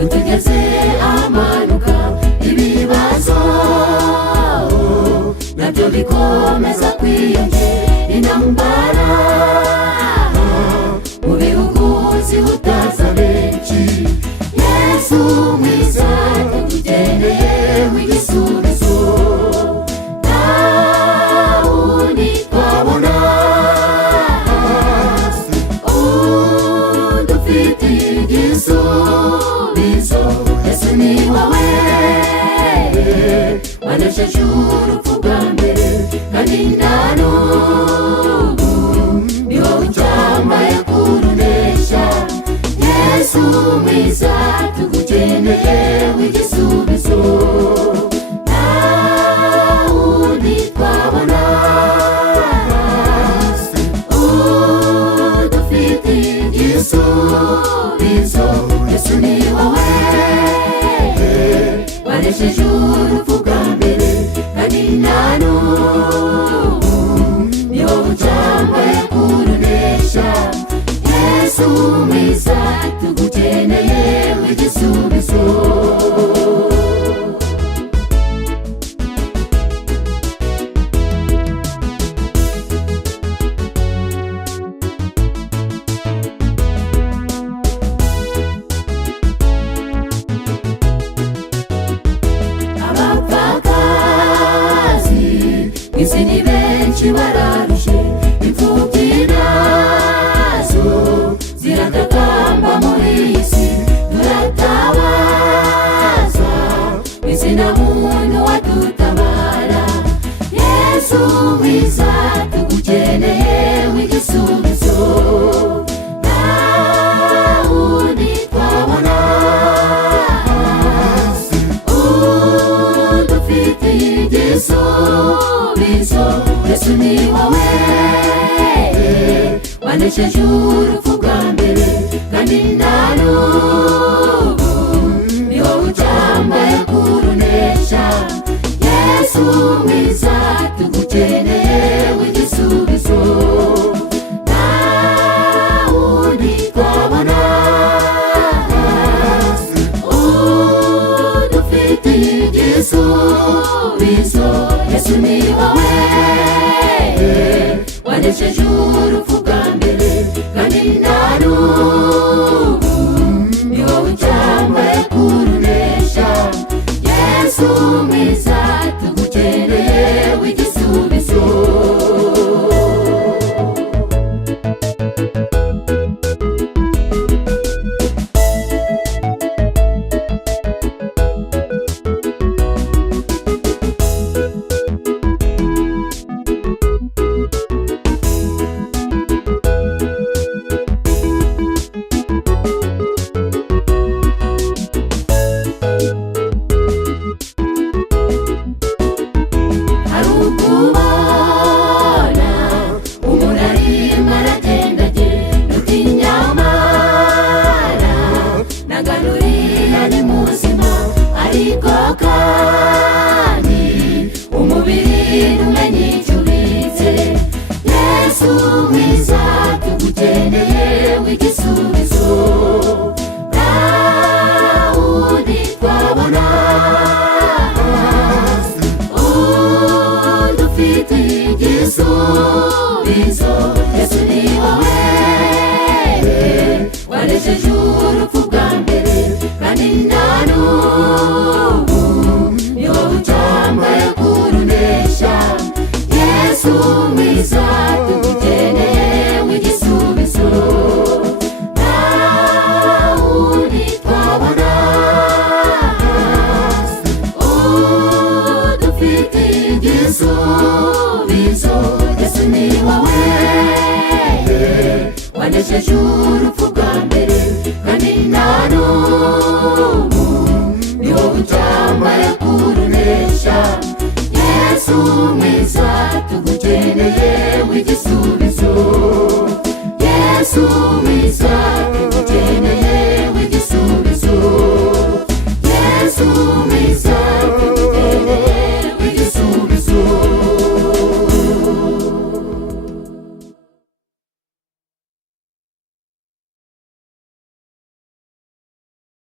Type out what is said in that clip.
Rutugeze amanuka, ibibazo nabyo bikomeza kwiyongera, intambara mu bihugu zihutaza benshi. Yesu mwiza tukugeneye w'igisubizo, nta wundi twabona udufitiye igisubizo. Yesu ni wowe wanesheje urupfu bwa mbere, kandi na n'ubu ni wowe ucyambaye kurunesha. Yesu mwiza tukugeneye w'igisubizo, nta wundi twabona udufitiye igisubizo. Yesu ni wowe wanesheje urupfu bwa mbere, kandi na n'ubu ni wowe ucyambaye kurunesha. Yesu mwiza tugukeneye w'igisubizo. Isi ni benshi bararushe, imfubyi nazo ziratakamba muri iyi si. Turatabaza isi na muntu wadutabara. Yesu mwiza tugukeneye w'igisubizo, nta wundi twabona udufitiye igisubizo. Yesu ni wowe wanesheje urupfu bwa mbere, kandi na n'ubu ni wowe ucyambaye kurunesha. Yesu mwiza tugukeneye w'igisubizo, nta wundi twabona udufitiye igisubizo. Yesu ni wowe wanesheje urupfu bwa mbere, kandi na n'ubu ni wowe ucyambaye kurunesha. Yesu mwiza tugukeneye w'igisubizo. Yesu mwiza tugukeneye w'igisubizo, nta wundi twabona udufitiye igisubizo. Yesu ni wowe wanesheje urupfu bwa mbere, kandi na n'ubu ni wowe ucyambaye kurunesha. Yesu mwiza tugukeneye w'igisubizo, nta wundi twabona udufitiye igisubizo. Yesu ni wowe wanesheje urupfu